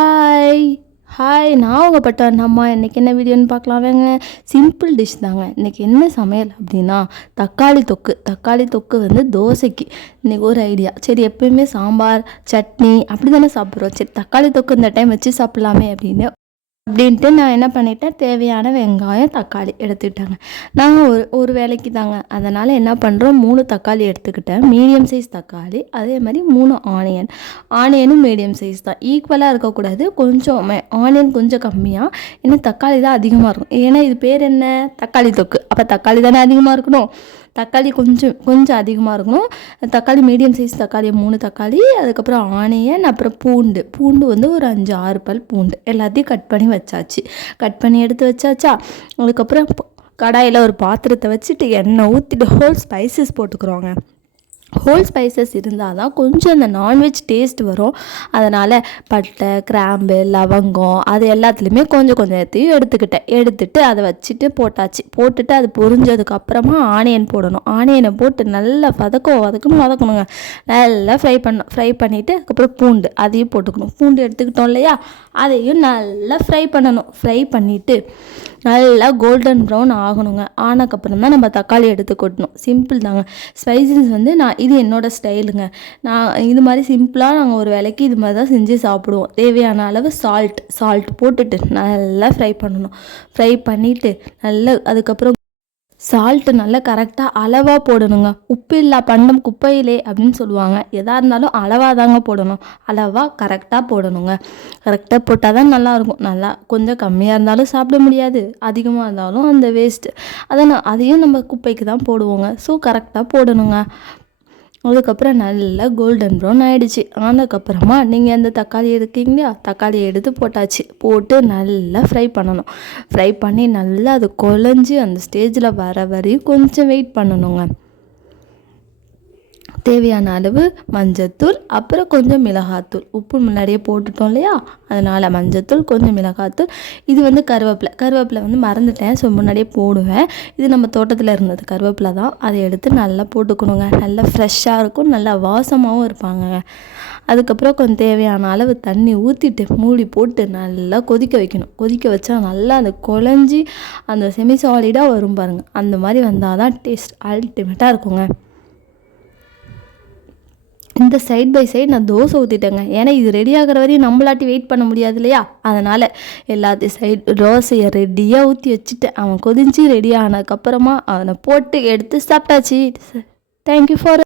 Hi hi நான் உங்கள் button அம்மா. இன்றைக்கி என்ன வீடியோன்னு பார்க்கலாம் வாங்க. சிம்பிள் டிஷ் தாங்க. இன்றைக்கி என்ன சமையல் அப்படின்னா தக்காளி தொக்கு வந்து தோசைக்கு இன்றைக்கி ஒரு ஐடியா. சரி, எப்போயுமே சாம்பார் சட்னி அப்படி தானே சாப்பிட்றோம். சரி, தக்காளி தொக்கு இந்த டைம் வச்சு சாப்பிட்லாமே அப்படின்ட்டு நான் என்ன பண்ணிட்டேன், தேவையான வெங்காயம் தக்காளி எடுத்துக்கிட்டாங்க. நாங்கள் ஒரு வேலைக்கு தாங்க, அதனால் என்ன பண்ணுறோம், 3 தக்காளி எடுத்துக்கிட்டேன், மீடியம் சைஸ் தக்காளி. அதே மாதிரி 3 ஆனியனும் மீடியம் சைஸ் தான், ஈக்குவலாக இருக்கக்கூடாது. கொஞ்சம் ஆனியன் கொஞ்சம் கம்மியாக, ஏன்னா தக்காளி தான் அதிகமாக இருக்கும். ஏன்னா இது பேர் என்ன, தக்காளி தொக்கு, அப்போ தக்காளி தானே அதிகமாக இருக்கணும். தக்காளி கொஞ்சம் அதிகமாக இருக்கணும். தக்காளி மீடியம் சைஸ் தக்காளி 3 தக்காளி, அதுக்கப்புறம் ஆனியன், அப்புறம் பூண்டு வந்து ஒரு 5-6 பல் பூண்டு எல்லாத்தையும் கட் பண்ணி எடுத்து வச்சாச்சா. அதுக்கப்புறம் கடாயில் ஒரு பாத்திரத்தை வச்சுட்டு எண்ணெய் ஊற்றிட்டு ஹோல் ஸ்பைசஸ் போட்டுக்கிறோங்க. ஹோல் ஸ்பைசஸ் இருந்தால் தான் கொஞ்சம் அந்த நான்வெஜ் டேஸ்ட் வரும். அதனால் பட்டை, கிராம்பு, லவங்கம் அது எல்லாத்துலேயுமே கொஞ்சத்தையும் எடுத்துட்டு அதை வச்சுட்டு போட்டுட்டு அது பொரிஞ்சதுக்கப்புறமா ஆனியன் போடணும். ஆனியனை போட்டு நல்லா வதக்கணுங்க. நல்லா ஃப்ரை பண்ணிவிட்டு அதுக்கப்புறம் அதையும் போட்டுக்கணும். பூண்டு எடுத்துக்கிட்டோம் இல்லையா, அதையும் நல்லா ஃப்ரை பண்ணிவிட்டு நல்லா கோல்டன் ப்ரௌன் ஆகணுங்க. ஆனதுக்கப்புறம் தான் நம்ம தக்காளி எடுத்து கொட்டணும். சிம்பிள் தாங்க. ஸ்பைசஸ் வந்து இது என்னோடய ஸ்டைலுங்க. நான் இது மாதிரி சிம்பிளாக நாங்கள் ஒரு வேலைக்கு இது மாதிரி தான் செஞ்சு சாப்பிடுவோம். தேவையான அளவு சால்ட் போட்டுட்டு நல்லா ஃப்ரை பண்ணிவிட்டு நல்லா அதுக்கப்புறம் சால்ட்டு நல்லா கரெக்டாக அளவாக போடணுங்க. உப்பு இல்லா பண்டம் குப்பையிலே அப்படின்னு சொல்லுவாங்க. எதாக இருந்தாலும் அளவாக தாங்க போடணும். அளவாக கரெக்டாக போடணுங்க. கரெக்டாக போட்டால் தான் நல்லாயிருக்கும். நல்லா கொஞ்சம் கம்மியாக இருந்தாலும் சாப்பிட முடியாது, அதிகமாக இருந்தாலும் அந்த வேஸ்ட்டு. அதையும் நம்ம குப்பைக்கு தான் போடுவோங்க. ஸோ கரெக்டாக போடணுங்க. அதுக்கப்புறம் நல்லா கோல்டன் ப்ரௌன் ஆகிடுச்சு. ஆனதுக்கப்புறமா நீங்கள் அந்த தக்காளி எடுத்தீங்களா, தக்காளியை எடுத்து போட்டு நல்லா ஃப்ரை பண்ணி நல்லா அது குழஞ்சி அந்த ஸ்டேஜில் வர வரையும் கொஞ்சம் வெயிட் பண்ணணுங்க. தேவையான அளவு மஞ்சத்தூள், அப்புறம் கொஞ்சம் மிளகாத்தூள். உப்பு முன்னாடியே போட்டுட்டோம் இல்லையா, அதனால் மஞ்சத்தூள், கொஞ்சம் மிளகாத்தூள். இது வந்து கருவேப்பிலை வந்து மறந்துட்டேன், ஸோ முன்னாடியே போடுவேன். இது நம்ம தோட்டத்தில் இருந்தது கருவேப்பிலை தான். அதை எடுத்து நல்லா போட்டுக்கணுங்க. நல்லா ஃப்ரெஷ்ஷாக இருக்கும், நல்லா வாசமாகவும் இருப்பாங்க. அதுக்கப்புறம் கொஞ்சம் தேவையான அளவு தண்ணி ஊற்றிட்டு மூடி போட்டு நல்லா கொதிக்க வைக்கணும். கொதிக்க வச்சா நல்லா அந்த குழஞ்சி அந்த செமி சாலிடாக வரும் பாருங்கள். அந்த மாதிரி வந்தால் தான் டேஸ்ட் அல்டிமேட்டாக இருக்குங்க. இந்த சைட் பை சைடு நான் தோசை ஊற்றிட்டேங்க. ஏன்னா இது ரெடி ஆகிற வரையும் நம்மளாட்டி வெயிட் பண்ண முடியாது இல்லையா, அதனால் எல்லாத்தையும் தோசையை ரெடியாக ஊற்றி வச்சுட்டு அவன் கொதிஞ்சு ரெடி ஆனதுக்கப்புறமா அவனை போட்டு எடுத்து சாப்பிட்டாச்சு. Thank you for